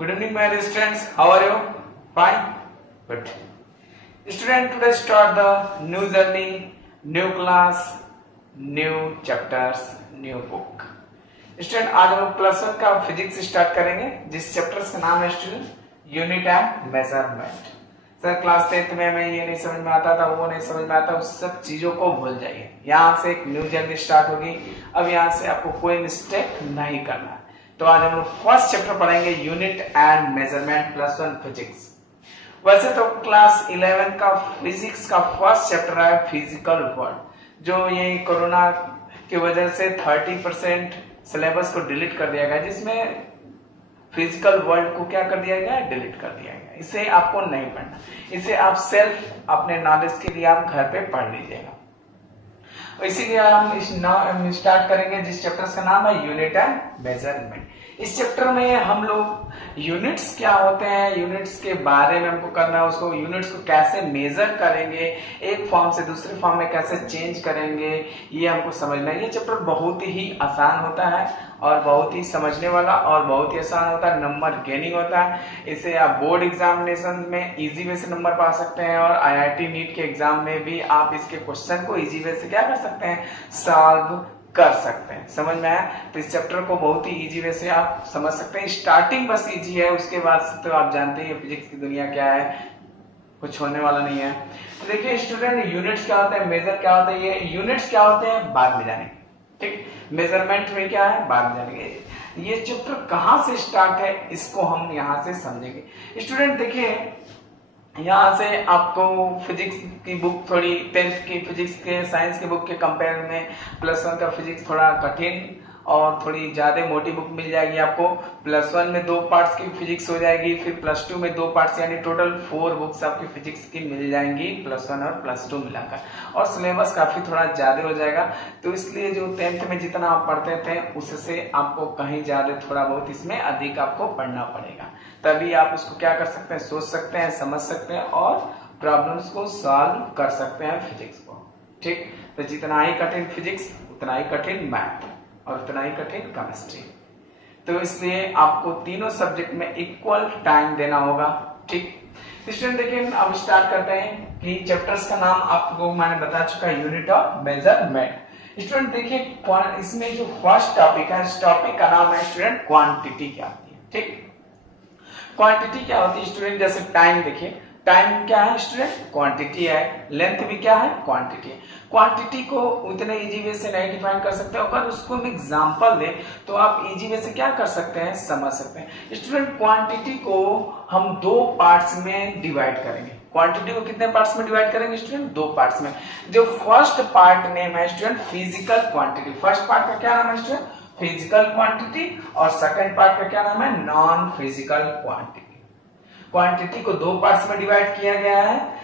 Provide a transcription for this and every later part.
Good evening, my dear students. How are you? Fine? Good. Student, today start the new journey, new class, new chapters, new book. Student, आज हम लोग plus one का physics start करेंगे, जिस chapters का नाम है student unit and measurement. Sir class 10th में हमें ये नहीं समझ में आता था, वो नहीं समझ में आता, उस सब चीजों को भूल जाइए। यहाँ से एक न्यू जर्नी स्टार्ट होगी। अब यहाँ से आपको कोई मिस्टेक नहीं करना। तो आज हम लोग फर्स्ट चैप्टर पढ़ेंगे unit and measurement plus one physics. वैसे तो क्लास 11 का फिजिक्स का फर्स्ट चैप्टर है फिजिकल वर्ल्ड, जो ये कोरोना की वजह से 30% सिलेबस को डिलीट कर दिया गया, जिसमें फिजिकल वर्ल्ड को क्या कर दिया गया, डिलीट कर दिया गया। इसे आपको नहीं पढ़ना, इसे आप सेल्फ अपने नॉलेज के लिए आप घर पे पढ़ लीजिएगा। इसीलिए हम स्टार्ट करेंगे जिस चैप्टर का नाम है यूनिट एंड मेजरमेंट। इस चैप्टर में हम लोग यूनिट्स क्या होते हैं, यूनिट्स के बारे में हमको करना है, उसको यूनिट्स को कैसे मेजर करेंगे, एक फॉर्म से दूसरे फॉर्म में कैसे चेंज करेंगे, ये हमको समझना है। ये चैप्टर बहुत ही आसान होता है और बहुत ही समझने वाला और बहुत ही आसान होता है, नंबर गेनिंग होता है। इसे आप बोर्ड एग्जामिनेशन में इजी वे से नंबर पा सकते हैं और IIT नीट के एग्जाम में भी आप इसके क्वेश्चन को इजी वे से क्या कर सकते हैं, सॉल्व कर सकते हैं। समझ में आया? तो इस चैप्टर को बहुत ही इजी वे से आप समझ सकते हैं। स्टार्टिंग बस इजी है, उसके बाद तो आप जानते हैं फिजिक्स की दुनिया क्या है, कुछ होने वाला नहीं है। तो देखिए स्टूडेंट, यूनिट्स क्या होते हैं, मेजर क्या होता है, ये यूनिट्स क्या होते हैं बाद में जानेंगे, ठीक। मेजरमेंट में क्या है बाद में जानेंगे। ये चैप्टर कहाँ से स्टार्ट है इसको हम यहाँ से समझेंगे। स्टूडेंट देखिए, यहाँ से आपको फिजिक्स की बुक थोड़ी 10th की फिजिक्स के साइंस की बुक के कंपेयर में प्लस वन का फिजिक्स थोड़ा कठिन और थोड़ी ज्यादा मोटी बुक मिल जाएगी आपको। प्लस वन में 2 पार्ट्स की फिजिक्स हो जाएगी, फिर प्लस 2 में 2 पार्ट्स, यानी टोटल 4 बुक्स आपकी फिजिक्स की मिल जाएंगी प्लस वन और प्लस 2 मिलाकर, और सिलेबस काफी थोड़ा ज्यादा हो जाएगा। तो इसलिए जो 10th में जितना आप पढ़ते थे उससे आपको कहीं ज्यादा थोड़ा बहुत इसमें अधिक आपको पढ़ना पड़ेगा, तभी आप उसको क्या कर सकते हैं, सोच सकते हैं, समझ सकते हैं और प्रॉब्लम्स को सॉल्व कर सकते हैं फिजिक्स को, ठीक। तो जितना ही कठिन फिजिक्स उतना ही कठिन मैथ और उतना ही कठिन केमिस्ट्री। तो इसलिए आपको तीनों सब्जेक्ट में इक्वल टाइम देना होगा, ठीक। स्टूडेंट देखिए, अब स्टार्ट करते हैं कि चैप्टर्स का नाम आपको मैंने बता चुका, यूनिट और मेजरमेंट। स्टूडेंट देखिए, इसमें जो फर्स्ट टॉपिक है, इस टॉपिक का नाम है स्टूडेंट क्वांटिटी क्या होती है, ठीक। क्वांटिटी क्या होती है स्टूडेंट, जैसे टाइम देखिए, टाइम क्या है स्टूडेंट, क्वांटिटी है, लेंथ भी क्या है, क्वांटिटी है। क्वांटिटी को उतने इजी वे से नहीं डिफाइन कर सकते, अगर उसको हम एग्जांपल दें तो आप इजी वे से क्या कर सकते हैं, समझ सकते हैं। स्टूडेंट क्वांटिटी को हम 2 पार्ट्स में डिवाइड करेंगे। क्वांटिटी को कितने पार्ट्स में डिवाइड करेंगे स्टूडेंट, 2 पार्ट्स में। जो फर्स्ट पार्ट नेम है student physical quantity. First part का क्या नाम है स्टूडेंट, फिजिकल क्वांटिटी, और सेकंड पार्ट का क्या नाम है, नॉन फिजिकल क्वांटिटी। क्वांटिटी को 2 पार्ट्स में डिवाइड किया गया है।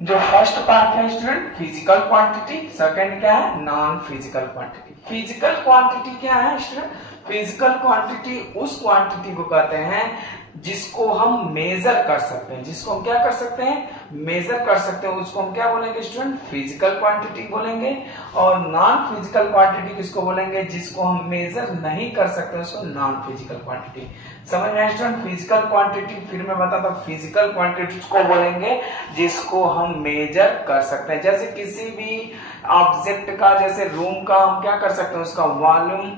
जो फर्स्ट पार्ट है स्टूडेंट फिजिकल क्वांटिटी, सेकंड क्या है, non physical quantity. Physical quantity क्या है स्टूडेंट, फिजिकल क्वांटिटी उस क्वांटिटी को कहते हैं जिसको हम मेजर कर सकते हैं, जिसको हम क्या कर सकते हैं, मेजर कर सकते हैं, उसको हम क्या बोलेंगे स्टूडेंट, फिजिकल क्वांटिटी बोलेंगे। और नॉन फिजिकल क्वांटिटी किसको बोलेंगे, जिसको हम मेजर नहीं कर सकते उसको नॉन फिजिकल क्वांटिटी। समझ में स्टूडेंट, फिजिकल क्वांटिटी फिर मैं बताता हूँ, फिजिकल क्वांटिटी को बोलेंगे जिसको हम मेजर कर सकते हैं। जैसे किसी भी ऑब्जेक्ट का, जैसे रूम का हम क्या कर सकते हैं, उसका वॉल्यूम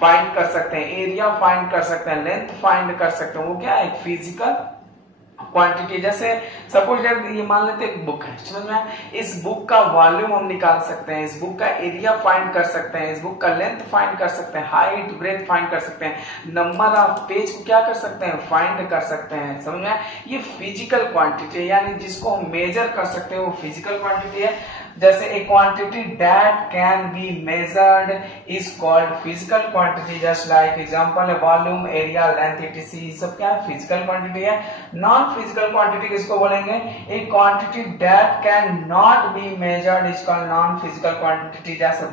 फाइंड कर सकते हैं, एरिया फाइंड कर सकते हैं, लेंथ फाइंड कर सकते हैं, वो क्या है, फिजिकल क्वांटिटी। जैसे सपोज ये मान लेते हैं एक बुक है, समझ में, इस बुक का वॉल्यूम हम निकाल सकते हैं, इस बुक का एरिया फाइंड कर सकते हैं, इस बुक का लेंथ फाइंड कर सकते हैं, हाइट ब्रेथ फाइंड कर सकते हैं, नंबर ऑफ पेज को क्या कर सकते हैं, फाइंड कर सकते हैं। समझ में, ये फिजिकल क्वांटिटी है, यानी जिसको हम मेजर कर सकते हैं वो फिजिकल क्वांटिटी है। जैसे ए quantity that can be measured is called physical quantity, just like example है वॉल्यूम, एरिया, लेंथ, etc, ये सब क्या है, फिजिकल क्वांटिटी है। नॉन फिजिकल क्वांटिटी किसको बोलेंगे, ए quantity that can not be measured is called non physical quantity. जैसे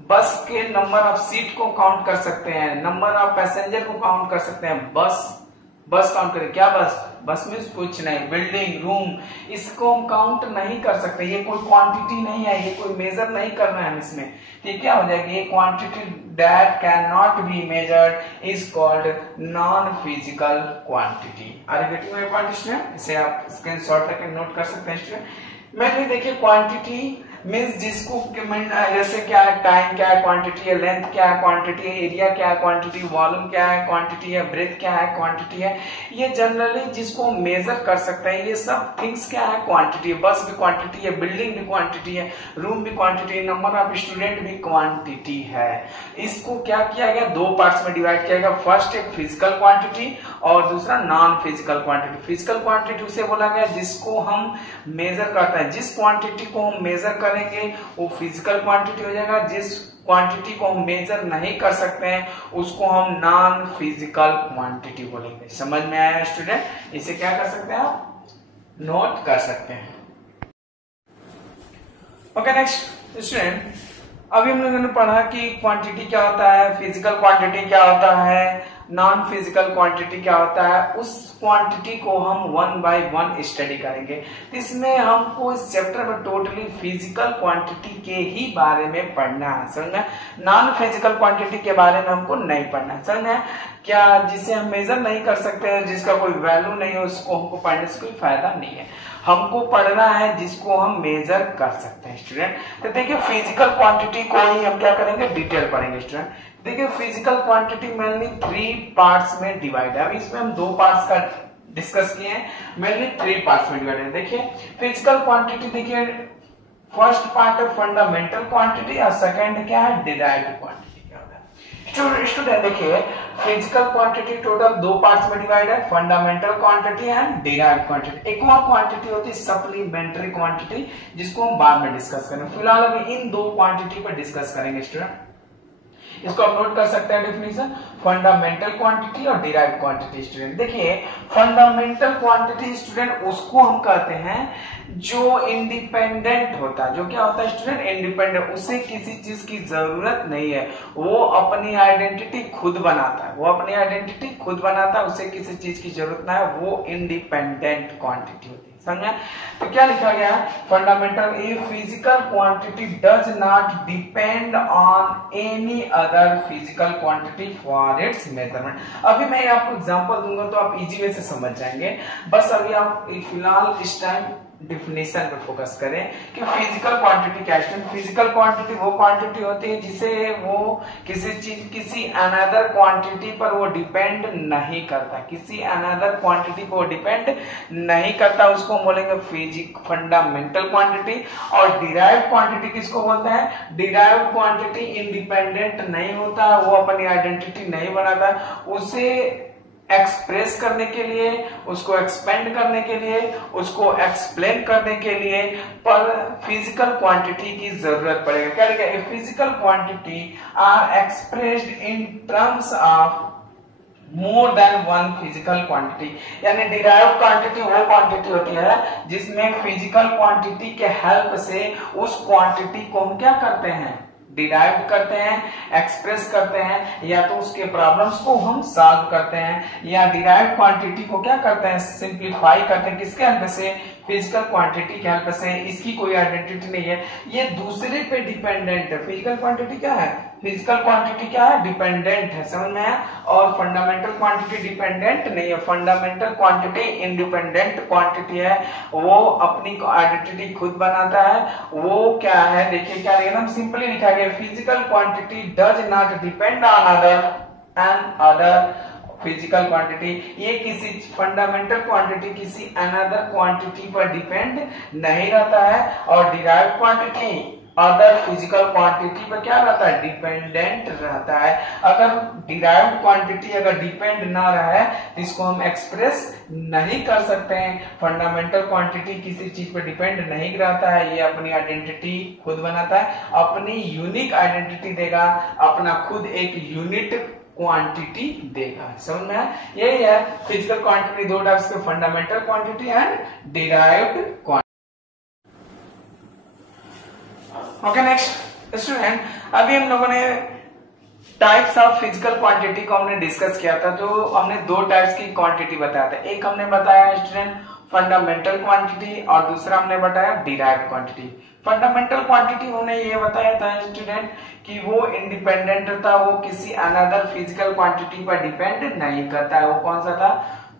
बस के नंबर ऑफ सीट को काउंट कर सकते हैं, नंबर ऑफ पैसेंजर को काउंट कर सकते हैं, बस बस काउंट करें, क्या बस, बस में कुछ नहीं, बिल्डिंग, रूम, इसको हम काउंट नहीं कर सकते, ये कोई क्वांटिटी नहीं है, ये कोई मेजर नहीं करना है इसमें। ठीक, क्या हो जाएगी, quantity that can not be measured is called non physical quantity. Are you getting my point student? इसे आप स्क्रीनशॉट लेकर नोट कर सकते हैं स्टूडेंट। मैंने देखिए क्वांटिटी मीन्स जिसको जैसे क्या है, टाइम क्या है, क्वांटिटी है, लेंथ क्या है, क्वांटिटी है, एरिया क्या है, क्वांटिटी, वॉल्यूम क्या है, क्वांटिटी है, ब्रेथ क्या है, क्वांटिटी है, ये जनरली जिसको मेजर कर सकते हैं, ये सब थिंग्स क्या है, क्वांटिटी है। बस भी क्वांटिटी है, बिल्डिंग भी क्वांटिटी है, रूम भी क्वांटिटी है, नंबर ऑफ स्टूडेंट भी क्वांटिटी है। इसको क्या किया गया, दो पार्ट्स में डिवाइड किया गया। फर्स्ट एक फिजिकल क्वांटिटी और दूसरा non physical quantity. Physical quantity उसे बोला गया जिसको हम मेजर करते हैं, जिस क्वांटिटी को हम मेजर करेंगे वो फिजिकल क्वांटिटी हो जाएगा, जिस क्वांटिटी को हम मेजर नहीं कर सकते हैं उसको हम नॉन फिजिकल क्वांटिटी बोलेंगे। समझ में आया स्टूडेंट? इसे क्या कर सकते हैं आप, नोट कर सकते हैं। ओके नेक्स्ट स्टूडेंट, अभी हम लोगों ने पढ़ा कि क्वांटिटी क्या होता है, फिजिकल क्वांटिटी क्या होता है, नॉन फिजिकल क्वांटिटी क्या होता है। उस क्वांटिटी को हम वन बाय वन स्टडी करेंगे। इसमें हमको इस चैप्टर में टोटली फिजिकल क्वांटिटी के ही बारे में पढ़ना है, समझना। नॉन फिजिकल क्वांटिटी के बारे में हमको नहीं पढ़ना है, समझना। क्या जिसे हम मेजर नहीं कर सकते, जिसका कोई वैल्यू नहीं है, उसको हमको पढ़ने से कोई फायदा नहीं है। हमको पढ़ना है जिसको हम मेजर कर सकते हैं स्टूडेंट। तो देखिए फिजिकल क्वांटिटी को ही हम क्या करेंगे, डिटेल पढ़ेंगे स्टूडेंट। देखिए फिजिकल क्वांटिटी मेनली 3 पार्ट्स में डिवाइड है। अभी इसमें हम 2 पार्ट्स का डिस्कस किए हैं, मेनली 3 पार्ट्स में डिवाइड है। देखिए फिजिकल क्वांटिटी, देखिए फर्स्ट पार्ट है फंडामेंटल क्वांटिटी और सेकंड क्या है, डिराइव्ड क्वांटिटी। स्टूडेंट देखिए फिजिकल क्वांटिटी टोटल 2 पार्ट्स में डिवाइड है, fundamental quantity and derived quantity. एक और क्वांटिटी होती है सप्लीमेंट्री क्वांटिटी, जिसको हम बाद में डिस्कस करेंगे। फिलहाल अभी इन 2 क्वांटिटी पर डिस्कस करेंगे स्टूडेंट। इसको आप नोट कर सकते हैं डेफिनेशन, फंडामेंटल क्वांटिटी और डिराइव्ड क्वांटिटी। स्टूडेंट देखिए फंडामेंटल क्वांटिटी स्टूडेंट उसको हम कहते हैं जो इंडिपेंडेंट होता है। जो क्या होता है स्टूडेंट, इंडिपेंडेंट, उसे किसी चीज की जरूरत नहीं है, वो अपनी आइडेंटिटी खुद बनाता है, वो अपनी आइडेंटिटी खुद बनाता है, उसे किसी चीज की जरूरत ना है, वो इंडिपेंडेंट क्वांटिटी होती है। समझा? तो क्या लिखा गया, fundamental, a physical quantity does not depend on any other physical quantity for its measurement. अभी मैं आपको एग्जांपल दूंगा तो आप इजी वे से समझ जाएंगे। बस अभी आप फिलहाल इस टाइम डिफिनेशन पे फोकस करें कि फिजिकल क्वांटिटी क्या है। फिजिकल क्वांटिटी वो क्वांटिटी होती है जिसे वो किसी चीज, किसी अनदर क्वांटिटी पर वो डिपेंड नहीं करता, किसी अनदर क्वांटिटी पर वो डिपेंड नहीं करता, उसको बोलेंगे फंडामेंटल क्वांटिटी। और डिराइव्ड क्वांटिटी किसको बोलते हैं, डिराइव्ड क्वांटिटी इंडिपेंडेंट नहीं होता, वो अपनी आइडेंटिटी नहीं बनाता, उसे एक्सप्रेस करने के लिए, उसको एक्सपेंड करने के लिए, उसको एक्सप्लेन करने के लिए पर फिजिकल क्वांटिटी की जरूरत पड़ेगा। क्या लिखा है, physical quantity are expressed in terms of more than one physical quantity. यानी डिराइव्ड क्वांटिटी वो क्वांटिटी होती है जिसमें फिजिकल क्वांटिटी के हेल्प से उस क्वांटिटी को हम क्या करते हैं, डिराइव करते हैं, एक्सप्रेस करते हैं, या तो उसके प्रॉब्लम्स को हम सॉल्व करते हैं, या डिराइव क्वांटिटी को क्या करते हैं, सिंप्लीफाई करते हैं। किसके हेल्प से, फिजिकल क्वांटिटी के हेल्प से। इसकी कोई आइडेंटिटी नहीं है, ये दूसरे पे डिपेंडेंट है। फिजिकल क्वांटिटी क्या है, फिजिकल क्वांटिटी क्या है, डिपेंडेंट है, समझ में आया। और फंडामेंटल क्वांटिटी डिपेंडेंट नहीं है, फंडामेंटल क्वांटिटी इंडिपेंडेंट क्वांटिटी है, वो अपनी आइडेंटिटी खुद बनाता है। वो क्या है, देखिए क्या एकदम सिंपली लिखा गया, physical quantity does not depend on other physical quantity. ये किसी फंडामेंटल क्वांटिटी किसी अनदर क्वांटिटी पर डिपेंड नहीं रहता है। और derived quantity other physical quantity पर क्या रहता है, डिपेंडेंट रहता है। अगर डिराइव्ड क्वांटिटी अगर डिपेंड ना रहे तो इसको हम एक्सप्रेस नहीं कर सकते हैं। फंडामेंटल क्वांटिटी किसी चीज पर डिपेंड नहीं रहता है, ये अपनी आइडेंटिटी खुद बनाता है, अपनी यूनिक आइडेंटिटी देगा, अपना खुद एक यूनिट क्वांटिटी देगा। समझ में आया, यही है फिजिकल क्वांटिटी, दो टाइप्स के, fundamental quantity and derived quantity. Okay next student, अभी हम लोगों ने टाइप्स ऑफ फिजिकल क्वांटिटी को हमने डिस्कस किया था, जो हमने दो टाइप्स की क्वांटिटी बताया था। एक हमने बताया स्टूडेंट फंडामेंटल क्वांटिटी और दूसरा हमने बताया डिराइव्ड क्वांटिटी। फंडामेंटल क्वांटिटी हमने ये बताया था स्टूडेंट कि वो इंडिपेंडेंट था, वो किसी अनदर फिजिकल क्वांटिटी पर डिपेंड नहीं करता है। वो कौन सा था?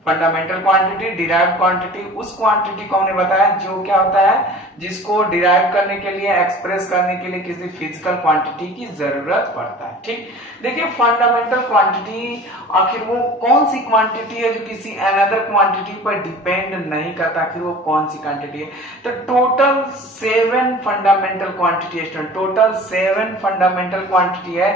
Fundamental quantity. डिराइव्ड क्वांटिटी उस क्वांटिटी को हमने बताया जो क्या होता है, जिसको डिराइव करने के लिए, एक्सप्रेस करने के लिए किसी फिजिकल क्वांटिटी की जरूरत पड़ता है। ठीक, देखिए फंडामेंटल क्वांटिटी आखिर वो कौन सी क्वांटिटी है जो किसी अनदर क्वांटिटी पर डिपेंड नहीं करता? आखिर वो कौन सी क्वांटिटी है? तो टोटल 7 फंडामेंटल क्वांटिटी है स्टूडेंट, टोटल 7 फंडामेंटल क्वांटिटी है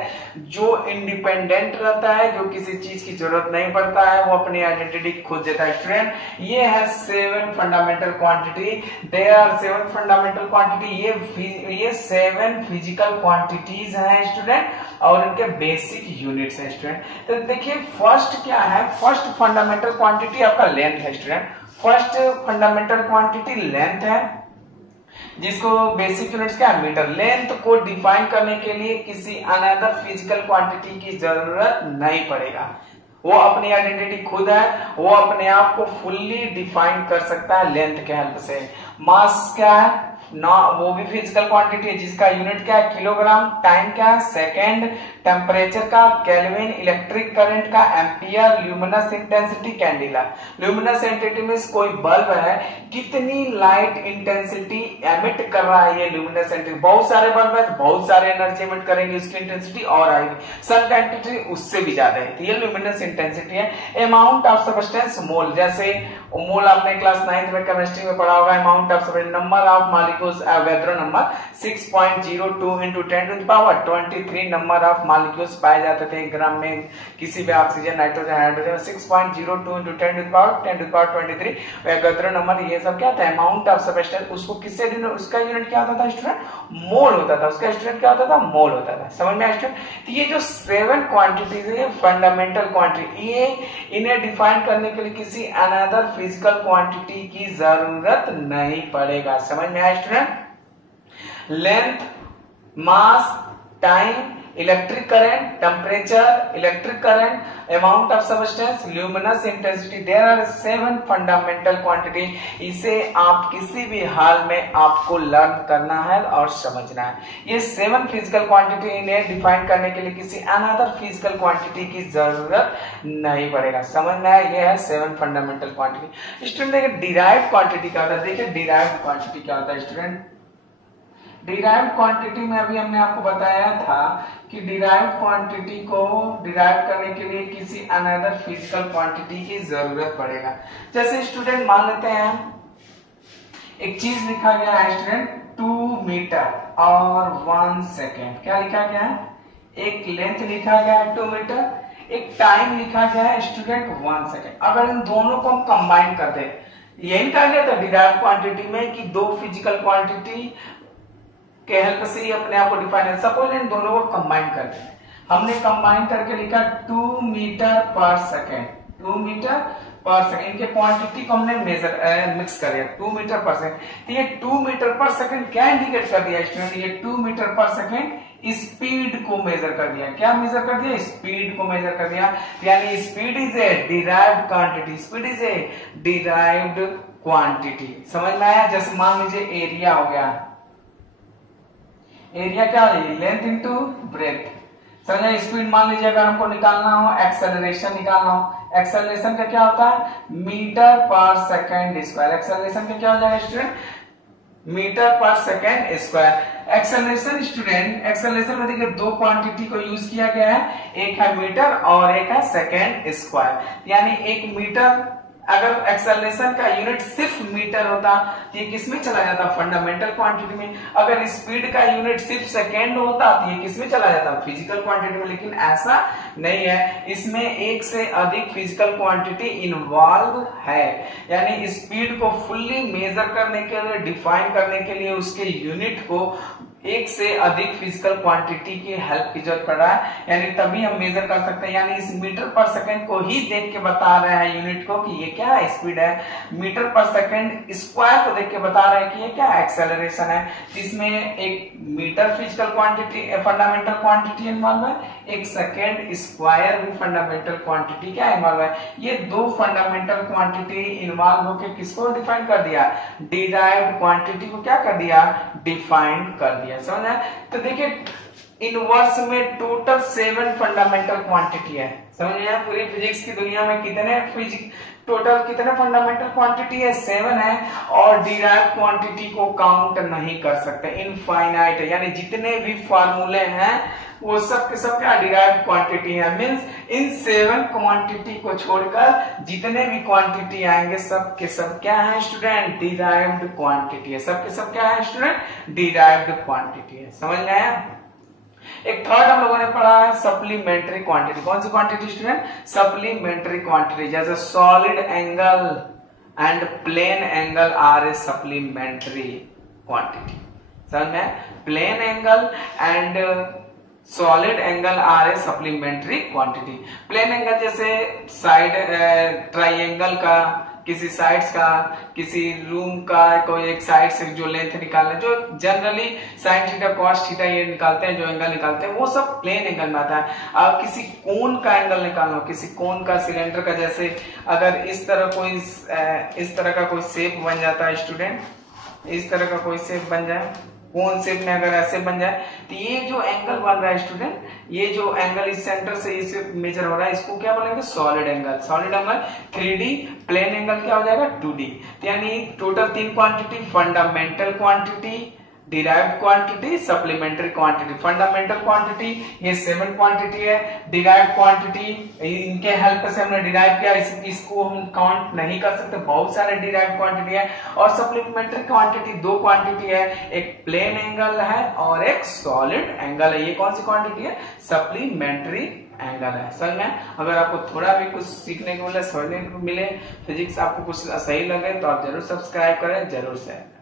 जो इंडिपेंडेंट रहता है, जो किसी चीज की जरूरत नहीं पड़ता है, वो अपनी आइडेंटिटी खुद देता है स्टूडेंट। ये है 7 fundamental quantity. There are 7 fundamental quantity. ये 7 फिजिकल क्वांटिटीज हैं स्टूडेंट और इनके बेसिक यूनिट्स हैं स्टूडेंट। तो देखिए फर्स्ट क्या है? फर्स्ट फंडामेंटल क्वांटिटी आपका लेंथ है student. First fundamental quantity length है, जिसको बेसिक यूनिट्स क्या है? मीटर। लेंथ को डिफाइन करने के लिए किसी अनदर फिजिकल क्वांटिटी की जरूरत नहीं पड़ेगा, वो अपनी आइडेंटिटी खुद है, वो अपने आप को फुल्ली डिफाइन कर सकता है लेंथ के हेल्प से। मास क्या है? ना, वो भी फिजिकल क्वांटिटी है जिसका यूनिट क्या है? किलोग्राम। टाइम क्या है? सेकेंड। टेम्परेचर का केल्विन। इलेक्ट्रिक करंट का ampere. Luminous intensity candela. Luminous intensity में कोई बल्ब है, कितनी लाइट इंटेंसिटी एमिट कर रहा है ये ल्यूमिनस इंटेंसिटी। बहुत सारे बल्ब है, बहुत सारे एनर्जी एमिट करेंगे, उसकी इंटेंसिटी और आएगी। सन का इंटेंसिटी उससे भी ज्यादा है, ये ल्यूमिनस इंटेंसिटी है। अमाउंट ऑफ सब्सटेंस मोल, जैसे मोल आपने क्लास 9th में केमिस्ट्री में पढ़ा होगा। Amount of number of molecules, Avogadro number 6.02 into 10 to the power 23 number of molecules पाए जाते थे ग्राम में किसी भी oxygen, nitrogen, hydrogen. 6.02 into 10 to the power 23 Avogadro number. ये सब क्या था? Amount of substance. उसको किससे, उसका यूनिट क्या होता था स्टूडेंट? मोल होता था। उसका स्टूडेंट क्या होता था? मोल होता था। समझ में आया स्टूडेंट? तो ये जो 7 क्वांटिटीज है फंडामेंटल क्वांटिटी, ये इन्हें डिफाइन करने के लिए किसी अनदर फिजिकल क्वांटिटी की जरूरत नहीं पड़ेगा। समझ में आया student? Length, mass, time, electric current, temperature, electric current, amount of substance, luminous intensity, there are 7 fundamental quantity. इसे आप किसी भी हाल में आपको लर्न करना है और समझना है। ये 7 फिजिकल क्वांटिटी, इन्हें डिफाइन करने के लिए किसी अनदर फिजिकल क्वांटिटी की जरूरत नहीं पड़ेगा। समझ में आया? ये है 7 फंडामेंटल क्वांटिटी। स्टूडेंट देखिए डिराइव्ड क्वांटिटी क्या होता है? देखिए डिराइव्ड क्वांटिटी क्या होता है स्टूडेंट? डिराइव्ड क्वांटिटी में अभी हमने आपको बताया था कि डिराइव्ड क्वांटिटी को डिराइव करने के लिए किसी अनदर फिजिकल क्वांटिटी की जरूरत पड़ेगा। जैसे स्टूडेंट मान लेते हैं एक चीज लिखा गया है स्टूडेंट 2 मीटर और 1 सेकेंड। क्या लिखा गया है? एक लेंथ लिखा गया है 2 मीटर, एक टाइम लिखा गया है स्टूडेंट 1 सेकेंड। अगर इन दोनों को हम कंबाइन करते हैं, यही कहा गया था डिराइव्ड क्वांटिटी में कि दो फिजिकल क्वांटिटी के हेल्प से ही अपने आप को डिफाइन है। सपोज इन दोनों को कंबाइन करते हैं, हमने कंबाइन करके लिखा 2 मीटर पर सेकेंड। 2 मीटर पर सेकेंड, इनके क्वांटिटी को हमने मेजर मिक्स कर दिया 2 मीटर पर सेकेंड। तो ये 2 मीटर पर सेकेंड क्या इंडिकेट कर दिया स्टूडेंट? ये 2 मीटर पर सेकेंड स्पीड को मेजर कर दिया। क्या मेजर कर दिया? स्पीड को मेजर कर दिया। यानी speed is a derived quantity. Speed is a derived quantity. समझ में आया? जैसे मान लीजिए एरिया हो गया, एरिया क्या है? Length into breadth. समझे? स्पीड मान लीजिए अगर हमको निकालना हो, एक्सेलरेशन निकालना हो, एक्सेलरेशन का क्या होता है? मीटर पर सेकेंड स्क्वायर। एक्सेलरेशन का क्या हो जाएगा स्टूडेंट? मीटर पर second square. Acceleration student, acceleration में देखिए दो क्वांटिटी को यूज किया गया है, एक है मीटर और एक है सेकेंड स्क्वायर। यानी एक मीटर, अगर एक्सेलरेशन का यूनिट सिर्फ मीटर होता तो ये किसमें चला जाता? फंडामेंटल क्वांटिटी में। अगर स्पीड का यूनिट सिर्फ सेकेंड होता तो ये किसमें चला जाता? फिजिकल क्वांटिटी में। लेकिन ऐसा नहीं है, इसमें एक से अधिक फिजिकल क्वांटिटी इन्वॉल्व है। यानी स्पीड को फुल्ली मेजर करने के लिए, डिफाइन करने के लिए उसके यूनिट को एक से अधिक फिजिकल क्वांटिटी की हेल्प की जरूरत पड़ रहा है, यानी तभी हम मेजर कर सकते हैं। यानी इस मीटर पर सेकंड को ही देख के बता रहे हैं यूनिट को कि ये क्या स्पीड है, मीटर पर सेकंड स्क्वायर को देख के बता रहे हैं कि ये क्या एक्सेलरेशन है। इसमें एक metre physical quantity fundamental quantity involve है, एक सेकंड स्क्वायर भी फंडामेंटल क्वांटिटी क्या इन्वॉल्व है। ये दो फंडामेंटल क्वांटिटी इन्वॉल्व होकर किसको डिफाइन कर दिया, डिराइव्ड क्वांटिटी को क्या कर दिया, डिफाइन कर दिया। समझ आया? तो देखिए इनवर्स में टोटल 7 फंडामेंटल क्वांटिटी है। समझ आया? पूरी फिजिक्स की दुनिया में टोटल कितने फंडामेंटल क्वांटिटी है, 7 है। और डिराइव्ड क्वांटिटी को काउंट नहीं कर सकते, इनफाइनाइट है, यानी जितने भी फार्मूले हैं वो सब के सब क्या डिराइव्ड क्वांटिटी है। मींस इन 7 क्वांटिटी को छोड़कर जितने भी क्वांटिटी आएंगे सब के सब क्या है स्टूडेंट, डिराइव्ड क्वांटिटी है। सब के सब क्या है स्टूडेंट, डिराइव्ड क्वांटिटी है। समझ में आया? एक थर्ड हम लोगों ने पढ़ा है सप्लीमेंट्री क्वांटिटी। कौन सी क्वांटिटी स्टूडेंट, सप्लीमेंट्री क्वांटिटी। जैसे solid angle and plane angle are a supplementary quantity. समझ में? Plane angle and solid angle are a supplementary quantity. Plane angle जैसे साइड ट्राइंगल का, किसी साइड्स का, किसी रूम का कोई एक साइड से जो लेंथ निकालना, जो generally sine theta cos theta ये निकालते हैं, जो एंगल निकालते हैं वो सब प्लेन एंगल में आता है। अब किसी कोन का एंगल निकालना हो, किसी कोन का, सिलेंडर का, जैसे अगर इस तरह का कोई शेप बन जाता है स्टूडेंट, इस तरह का कोई शेप बन जाए, कोन शेप में अगर ऐसे बन जाए, तो ये जो एंगल बन रहा है स्टूडेंट, ये जो एंगल इस सेंटर से इस मेजर हो रहा है, इसको क्या बोलेंगे, solid angle. Solid angle 3D, plane angle क्या हो जाएगा 2D। यानी total 3 quantity, fundamental quantity, derived quantity, supplementary quantity. Fundamental quantity ये 7 क्वांटिटी है, डिराइव्ड क्वांटिटी इनके हेल्प से हमने डिराइव किया, इसको हम काउंट नहीं कर सकते, बहुत सारे डिराइव्ड क्वांटिटी है। और सप्लीमेंट्री क्वांटिटी 2 क्वांटिटी है, एक प्लेन एंगल है और एक सॉलिड एंगल है। ये कौन सी क्वांटिटी है, सप्लीमेंट्री एंगल है। समझ में? अगर आपको थोड़ा भी कुछ सीखने को मिले, समझने को मिले, फिजिक्स आपको कुछ सही लगे तो आप जरूर सब्सक्राइब करें, जरूर से